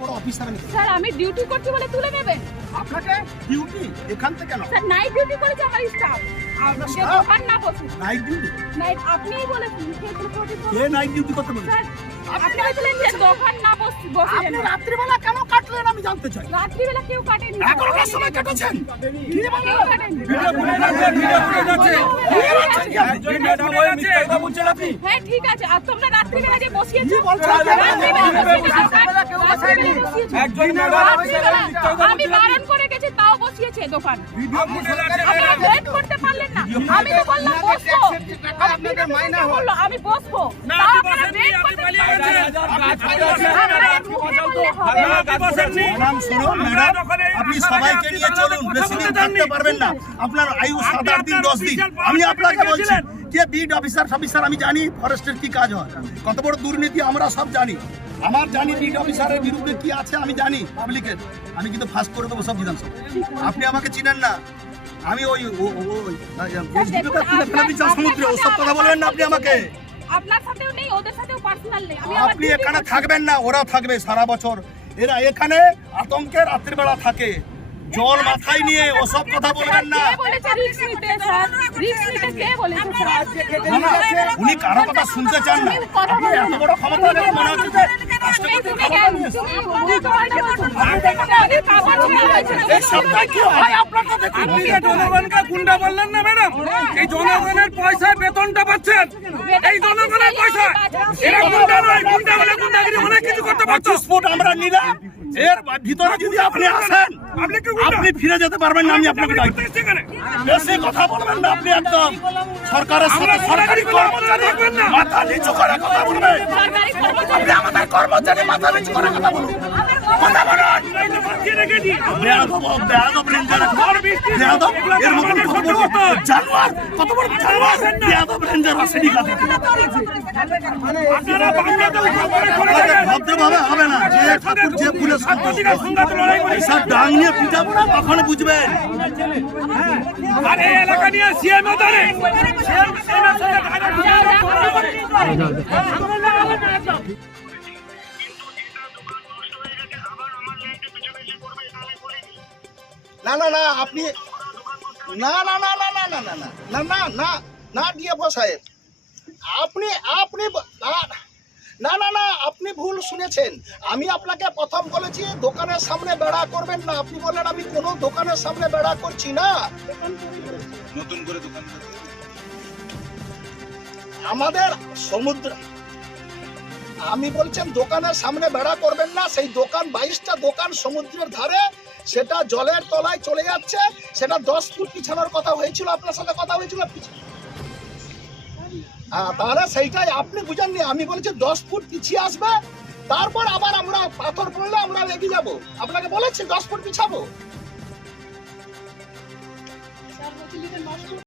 বড় অফিসার আমি। স্যার আমি ডিউটি করছি বলে তুলে নেবেন? আপনাকে ডিউটি এখান থেকে কেন? স্যার নাইট ডিউটি করেছে আমার স্টাফ। আপনার যে staff? দোকান না বসে। Night duty? নাইট আপনিই বলেছেন কে নাইট ডিউটি করতে বলে? স্যার আপনি বলেছিলেন যে দোকান না বসে আপনি রাত্রিবেলা কেন কাটলেন আমি জানতে চাই। রাত্রিবেলা কেউ কাটেনি। এখনকার সময় কেটেছেন? কি বলেন? কেউ কাটেনি। ভিডিও ফুটেজ আছে, ভিডিও ফুটেজ আছে। কি বলছেন কি আপনি? ম্যাডাম ওই মিথ্যা কথা বলছেন আপনি। হ্যাঁ ঠিক আছে। আর তোমরা রাত্রিবেলা যে বসিয়েছো? কি বলছেন? একজন ম্যাডাম আমি বারণ করে গেছি তাও বসিয়েছে দোকান। ভিডিও ফুটেজ আছে আপনারা ওয়েট করতে পারলেন না। আমি তো বললাম বসবো। আপনাদের মাইনা হলো আমি বসবো। না, তাও আপনি আপনারা বসেননি, wait আপনি করতে পালিয়ে পারলেন না। গেছেন। আপনারা ঢুকে বললে হবে না। আপনি বসেননি। ম্যাডাম শুনুন, ম্যাডাম আপনি সবাইকে নিয়ে চলুন, বেশি দিন থাকতে পারবেন না। আপনার আয়ু 7-8 দিন 10 দিন। আমি আপনাকে বলছি যে বিড অফিসার আমি জানি ফরেস্টের কি কাজ হয়, কত বড় দুর্নীতি আমরা সব জানি। আমার জানি বিড অফিসারের বিরুদ্ধে কি আছে আমি জানি পাবলিকের। আমি কিন্তু ফাঁস করে দেবো সব বিধানসভা। আপনি আমাকে চিনেন না। আমি ওই ফেসবুকে ফেলে দিচ্ছি সমুদ্রে, ওসব কথা বলবেন না আপনি আমাকে। আপনার সাথেও নেই, ওদের সাথেও পার্সোনাল নেই। আমি আপনি এখানে থাকবেন না, ওরা থাকবে সারা বছর। এরা এখানে আতঙ্কে রাত্রিবেলা থাকে, জল মাথায় নিয়ে ওসব কথা বলবেন না। কে বলেছে রিস্ক নিতে স্যার? রিস্ক নিতে কে বলেছে স্যার? না, না, উনি কারো কথা শুনতে চান না। আপনি এত বড় ক্ষমতা দেখে মনে হচ্ছে যে রাষ্ট্রপতির ক্ষমতা নিয়েছে। এই সবটাই কি হয় আপনাকে দেখুন। আপনি যে জনগণকে গুন্ডা বললেন না ম্যাডাম, এই জনগণের পয়সায় বেতনটা পাচ্ছেন, এই জনগণের পয়সা। এরা গুন্ডা নয়, গুন্ডা হলে গুন্ডাগিরি অনেক কিছু করতে পারতো। 25 ফুট আমরা নিলাম, এর ভিতরে যদি আপনি আসেন আপনি কি গুন্ডা? আপনি ফিরে যেতে পারবেন না। আমি আপনাকে দায়িত্ব করতে এখানে? বেশি কথা বলবেন না আপনি। একদম সরকারের সাথে সরকারি কর্মচারী মাথা নিচু করে কথা বলবেন। আপনি আমাদের কর্মচারী মাথা নিচু করে কথা বলুন, কথা বলুন। এই তো বাঁচিয়ে রেখে দিই। বেয়াদব রেঞ্জার, বেয়াদব এর মতন কত বড় জানোয়ার, কত বড় জানোয়ার, বেয়াদব রেঞ্জার আসেনি কাছে। আপনারা বাংলাতে উপরে করে থাকেন। ভদ্রভাবে হবে না, যে ঠাকুর যে ফুলে সাংবাদিকের সংঘাত লড়াই করি। সব ডাং নিয়ে পিটাবো না, কখনো বুঝবেন। আর এই এলাকা নিয়ে সিএম ধরে সিএম না না না আপনি না না না না না না না না না না না না ডিএফও সাহেব, আপনি আপনি না না না আপনি ভুল শুনেছেন। আমি আপনাকে প্রথম বলেছি দোকানের সামনে বেড়া করবেন না। আপনি বললেন আমি কোনো দোকানের সামনে বেড়া করছি না। নতুন করে দোকান আমাদের সমুদ্র, আমি বলছেন দোকানের সামনে বেড়া করবেন না। সেই দোকান 22টা দোকান সমুদ্রের ধারে, সেটা জলের তলায় চলে যাচ্ছে। সেটা 10 ফুট পিছানোর কথা হয়েছিল, আপনার সাথে কথা হয়েছিল। তাহলে সেইটাই আপনি বুঝেননি। আমি বলছি 10 ফুট পিছিয়ে আসবে, তারপর আবার আমরা পাথর পড়লে আমরা এগিয়ে যাবো। আপনাকে বলেছি 10 ফুট পিছাবো।